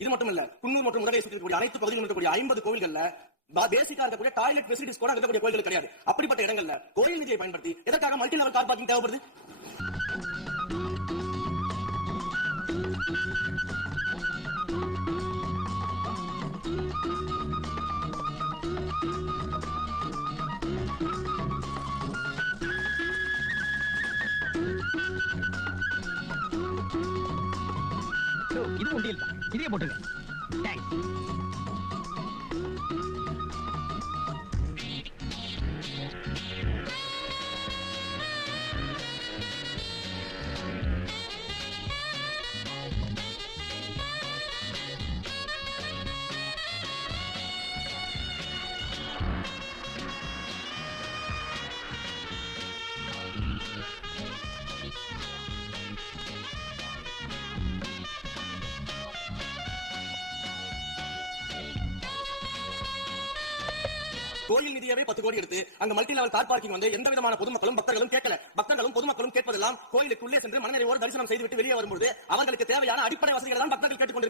இது மட்டும் இல்ல, குன்னூர் மற்றும் உதகை சுற்றி இருக்கக்கூடிய அனைத்து பகுதிகளில் இருக்கக்கூடிய 50 கோவில்கள்ல பேசிக்கா இருக்கக்கூடிய டாய்லெட் ஃபெசிலிட்டிஸ் கூட இருக்கக்கூடிய கோயில்கள் கிடையாது. அப்படிப்பட்ட இடங்கள்ல கோயில் நிதியை பயன்படுத்தி எதற்காக மல்டி லெவல் கார் பார்க்கிங் தேவைப்படுது? இது உண்டியல் தான், இதே போட்டுங்க. தேங்க்ஸ். கோயில் நிதியவே 10 கோடி எடுத்து அங்க மல்டி லெவல் கார் பார்க்கிங் வந்து எந்த விதமான பொதுமக்களும் பக்தர்களும் கேட்கல. பக்தர்களும் பொதுமக்களும் கேட்பதெல்லாம் கோயிலுக்குள்ளே சென்று மனநிறைவோடு தரிசனம் செய்துவிட்டு வெளியே வரும்போது அவர்களுக்கு தேவையான அடிப்படை வசதிகளை தான் பக்தர்கள் கேட்டுக்கொண்டிருக்கிறார்கள்.